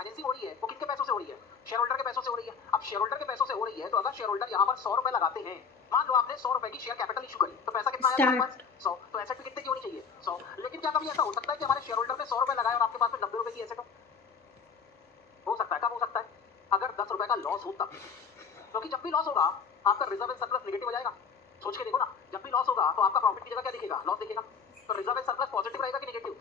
Financing हो रही है वो किसके पैसों से हो रही है? शेयर होल्डर के पैसों से हो रही है। अब शेयर होल्डर के पैसों से हो रही है तो अगर शेयर होल्डर यहाँ पर 100 रुपए लगाते हैं, मान लो आपने 100 रुपए की शेयर कैपिटल इशू करी, तो पैसा कितना आया तुम्हारे पास? 100। तो एसेट भी कितने की होनी चाहिए? 100। लेकिन क्या कभी ऐसा हो सकता है कि हमारे शेयर होल्डर ने 100 रुपए लगाए और आपके पास में 90 रुपए की एसेट हो सकता है? कब हो सकता है? अगर 10 रुपए का लॉस हो तब। क्योंकि जब भी लॉस होगा आपका रिजर्व एंड सरप्लस नेगेटिव हो जाएगा। सोच के देखो ना, जब भी लॉस होगा तो आपका प्रॉफिट की जगह क्या दिखेगा? लॉस दिखेगा। तो रिजर्व एंड सरप्लस पॉजिटिव रहेगा कि नेगेटिव?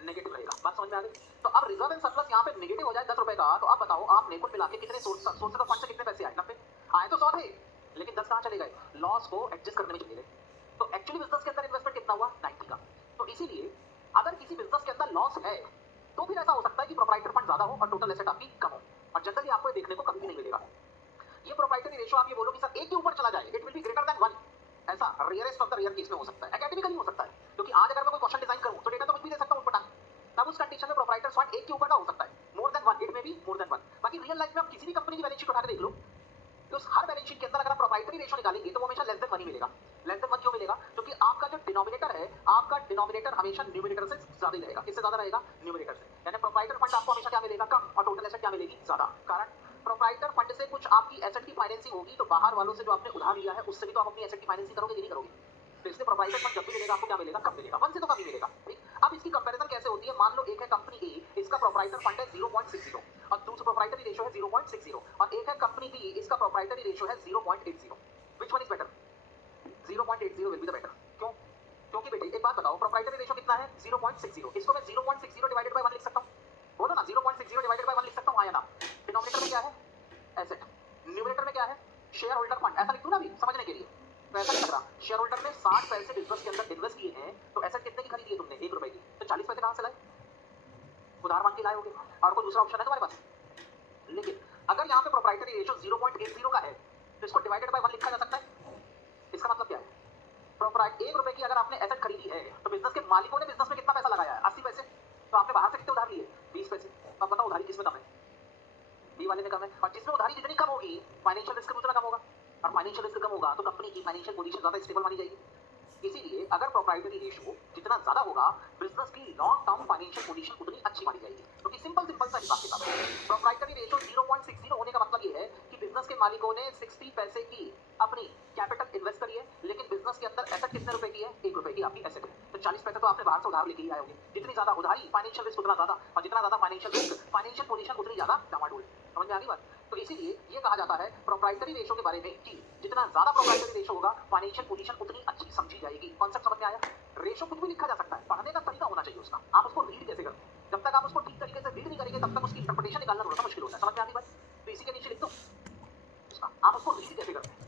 नेगेटिव रहेगा। बात समझ में आ गई? तो अब रिजर्व एंड सरप्लस यहाँ पे नेगेटिव हो जाए 10 रुपए का, तो आप बताओ आपने कुल मिला के कितने सोर्स ऑफ फंड से कितने पैसे आए? 90 आए तो 100 थे, लेकिन 10 कहाँ चले गए? लॉस को एडजस्ट करने में चले गए। तो एक्चुअली बिजनेस के अंदर इन्वेस्टमेंट कितना हुआ? 90 का। तो इसीलिए अगर किसी बिजनेस के अंदर लॉस है तो फिर ऐसा हो सकता है कि प्रोप्राइटर फंड ज्यादा हो और टोटल एसेट आपकी कम हो, और जनरली आपको ये देखने को कभी भी नहीं मिलेगा। ये प्रोप्राइटरी रेशियो आप ये बोलो कि सर 1 के ऊपर चला जाए, it will be greater than 1, ऐसा rarest of the rare case में हो सकता है, एकेडमिकली हो सकता है। क्योंकि आज अगर मैं कोई क्वेश्चन डिजाइन करूं तो डेटा तो कुछ भी दे सकता हूं उठपटांग, तब उस कंडीशन में प्रोप्राइटर फंड 1 के ऊपर का हो सकता है, more than 1, it may be more than 1। बाकी रियल लाइफ में आप किसी भी कंपनी की बैलेंस शीट उठा के देख लो, तो उस हर बैलेंस शीट के अंदर अगर आप प्रोप्राइटरी रेशियो निकालेंगे तो वो हमेशा लेस देन 1 ही मिलेगा। लेस देन 1 क्यों मिलेगा? क्योंकि आपका जो डिनोमिनेटर है, आपका डिनोमिनेटर हमेशा न्यूमरेटर से ज्यादा ही रहेगा। किससे ज्यादा रहेगा? न्यूमरेटर से। यानी प्रोप्राइटर फंड आपको हमेशा क्या मिलेगा? कम, और टोटल एसेट क्या मिलेगी? ज्यादा। कारण प्रोप्राइटर फंड से कुछ आपकी एसेट की फाइनेंसिंग होगी, तो बाहर वालों से जो आपने उधार लिया है उससे भी तो आप अपनी एसेट की फाइनेंसिंग करोगे कि नहीं करोगे? तो इसलिए प्रोप्राइटर फंड जब भी मिलेगा आपको क्या मिलेगा? कम मिलेगा, 1 से तो कम ही मिलेगा। ठीक? अब इसकी कंपैरिजन कैसे होती है? मान लो एक है कंपनी ए, इसका प्रोप्राइटर फंड है 0.60 और दूसरा प्रोप्राइटरी रेशियो है 0.60, और एक है कंपनी बी, इसका प्रोप्राइटरी रेशियो है 0.80। Which one is better? 0.80 will be the better. क्यों? क्योंकि बेटे एक बात बताओ, प्रोप्राइटरी रेशियो कितना है? 0.60। इसको मैं 0.60 डिवाइडेड बाय 1 लिख सकता हूं। बोलो ना, 0.60 डिवाइडेड बाय 1 लिख सकता हूं, हाँ या ना? डिनोमिनेटर में क्या है? एसेट। न्यूमरेटर में क्या है? Share holder fund. ऐसा लिख दूं ना अभी समझने के लिए? तो ऐसा नहीं लग रहा। शेयर होल्डर ने 60 पैसे बिजनेस के अंदर इन्वेस्ट किए हैं, तो एसेट कितने की खरीदी है तुमने? 1 रुपए की। तो 40 पैसे कहां से लाए? उधार मांग के लाए होगे। और कोई दूसरा ऑप्शन है तुम्हारे पास? लेकिन अगर यहाँ पे प्रोप्राइटरी रेशियो 0.80 का है तो इसको डिवाइडेड बाय 1 लिखा जा सकता है। इसका मतलब क्या है? प्रोप्राइट 1 रुपए की अगर आपने एसेट खरीदी है तो बिजनेस के मालिकों ने बिजनेस में कितना पैसा लगाया है? 80 पैसे। तो आपने बाहर से कितने उधार लिए? 20 पैसे। अब बताओ उधारी किसमें कम है? बी वाले में कम है। और जिसमें उधारी जितनी कम होगी फाइनेंशियल रिस्क भी उतना कम होगा, और फाइनेंशियल रिस्क कम होगा तो कंपनी की फाइनेंशियल पोजीशन ज्यादा स्टेबल मानी जाएगी। इसीलिए अगर प्रोप्राइटरी रेशियो जितना ज्यादा होगा बिजनेस की लॉन्ग टर्म फाइनेंशियल पोजीशन उतनी अच्छी मानी जाएगी। क्योंकि सिंपल सिंपल सा हिसाब किताब है। प्रोप्राइटरी रेशियो 0.60 होने का मतलब ये है कि बिजनेस के मालिकों ने 60 पैसे की अपनी कैपिटल इन्वेस्ट करी है, लेकिन बिजनेस के अंदर एसेट कितने रुपए की है? 1 रुपए की आपकी एसेट है। तो 40 पैसे तो आपने बाहर से उधार लेके ही आए होंगे। जितनी ज्यादा उधारी फाइनेंशियल रिस्क उतना ज्यादा, और जितना ज्यादा फाइनेंशियल रिस्क फाइनेंशियल पोजीशन उतनी ज्यादा डामाडोल। समझ में आ गई बात? तो इसीलिए ये कहा जाता है प्रोप्राइटरी रेशियो के बारे में कि जितना ज्यादा प्रोप्राइटरी रेशियो होगा फाइनेंशियल पोजीशन उतनी अच्छी समझी जाएगी। कॉन्सेप्ट समझ में आया? रेशियो कुछ भी लिखा जा सकता है, पढ़ने का तरीका होना चाहिए उसका। आप उसको रीड कैसे करो? जब तक आप उसको ठीक तरीके से रीड नहीं करेंगे तब तक उसकी इंटरप्रिटेशन निकालना थोड़ा सा मुश्किल होता है। समझ में आ गई बात? तो इसी के नीचे लिख दो उसका, आप उसको रीड कैसे करते हैं।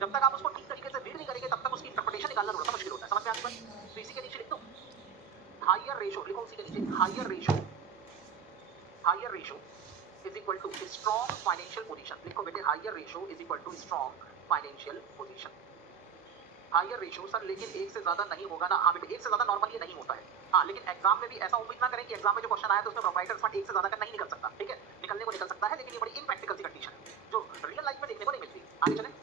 जब तक आप उसको ठीक तरीके से रीड नहीं करेंगे तब तक उसकी इंटरप्रिटेशन निकालना थोड़ा सा मुश्किल होता है। समझ में आ गई बात? तो इसी के नीचे लिख दो हायर रेशियो, लिखो उसी के नीचे higher ratio is equal to strong financial position. लिखो बेटे higher ratio is equal to strong financial position. Higher ratio sir लेकिन 1 से ज्यादा नहीं होगा ना? हाँ बेटे 1 से ज्यादा नॉर्मली नहीं होता है। हाँ लेकिन एग्जाम में भी ऐसा उम्मीद ना करें कि एग्जाम में जो क्वेश्चन आया तो उसमें प्रोप्राइटर फंड 1 से ज्यादा का नहीं निकल सकता। ठीक है, निकलने को निकल सकता है लेकिन ये बड़ी इनप्रैक्टिकल सी कंडीशन है जो रियल लाइफ में देखने को नहीं मिलती। आगे चले।